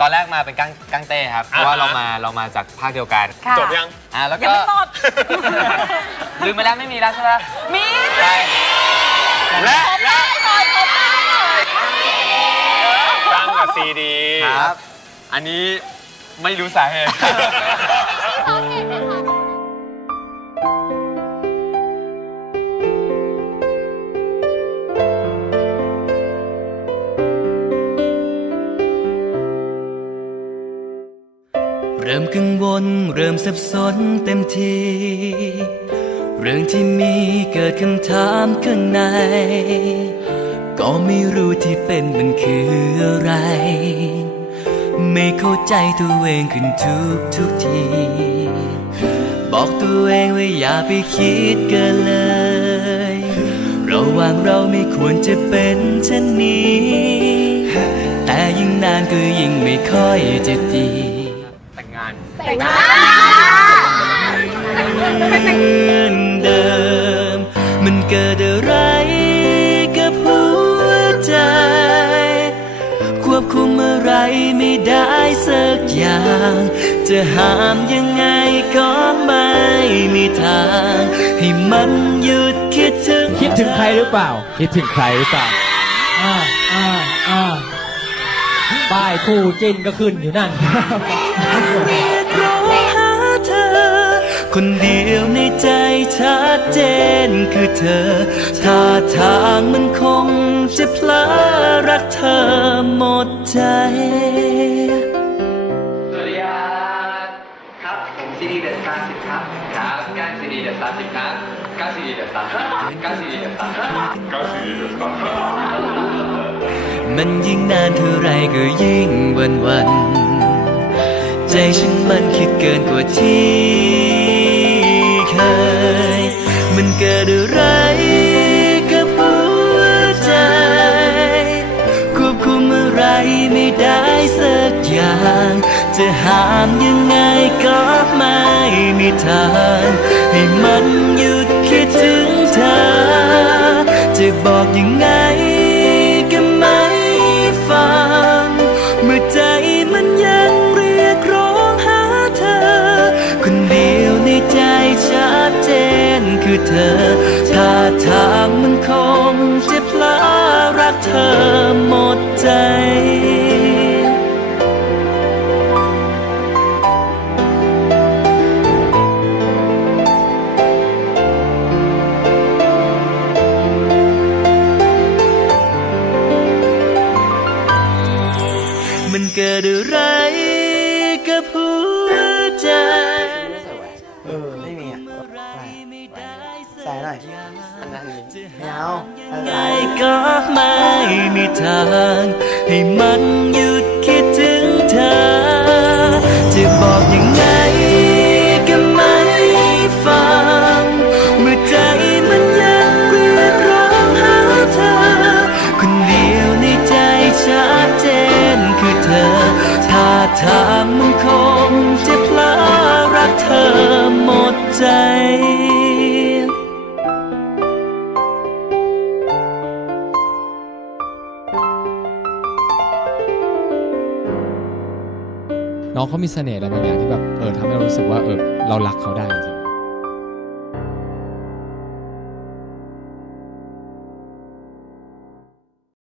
ตอนแรกมาเป็นก้างก้างเต้ครับ เพราะว่าเรามาเรามาจากภาคเดียวกัน ค่ะจบยัง อ่าแล้วยังก็ไม่หมดลืมไปแล้วไม่มีแล้วใช่ไหมมีใช่และและหน่อยผมได้หน่อยตั้งกับซีดี ครับ อันนี้ไม่รู้สาเหตุ เริ่มกังวลเริ่มสับสนเต็มทีเรื่องที่มีเกิดคำถามข้างใน ก็ไม่รู้ที่เป็นมันคืออะไร ไม่เข้าใจตัวเองขึ้นทุกทุกที บอกตัวเองว่าอย่าไปคิดเกินเลยระหว่างเราไม่ควรจะเป็นเช่นนี้ แต่ยิ่งนานก็ยิ่งไม่ค่อยจะดีานแต่งหน้าเหมือนเดิม มันเกิดอะไรกับหัวใจ ควบคุมอะไรไม่ได้สักอย่าง จะห้ามยังไงก็ไม่มีทาง ให้มันหยุดคิดถึง คิดถึงใครหรือเปล่า คิดถึงใครหรือเปล่า อ่าอ่าอ่า ป้ายคู่จิ้นก็ขึ้นอยู่นั่น รอหาเธอ คนเดียวในใจชัดเจนคือเธอท่าทางมันคงจะพลอรักเธอหมดใจ สวัสดีครับครับผมซีดีเดอะสตาร์สิบครับครับก้างซีดีเดอะสตาร์สิบครับก้างซีดีเดอะสตาร์ก้างซีดีเดอะสตาร์ มันยิ่งนานเท่าไรก็ยิ่งวันวัน ใจฉันมันคิดเกินกว่าที่เคย มันเกิดอะไรกับหัวใจ ควบคุมอะไรไม่ได้สักอย่าง จะห้ามยังไงก็ไม่มีทางให้มันหยุดคิดถึงเธอ จะบอกยังไง เธอท่าทางมันคงจะพลอรักเธอหมดใจมันเกิดอะไร ใส่หน่อยไม่เอาอะไรก็ไม่มีทาง ให้มันหยุดคิดถึงเธอ จะบอกยังไงก็ไม่ฟัง เมื่อใจมันยังเรียกร้องหาเธอ คนเดียวในใจชัดเจนคือเธอท่าทางมันคงจะพลอรักเธอ น้องเขามีเสน่ห์อะไรบางอย่างที่แบบเออทำให้เรารู้สึกว่าเออเรารักเขาได้จริง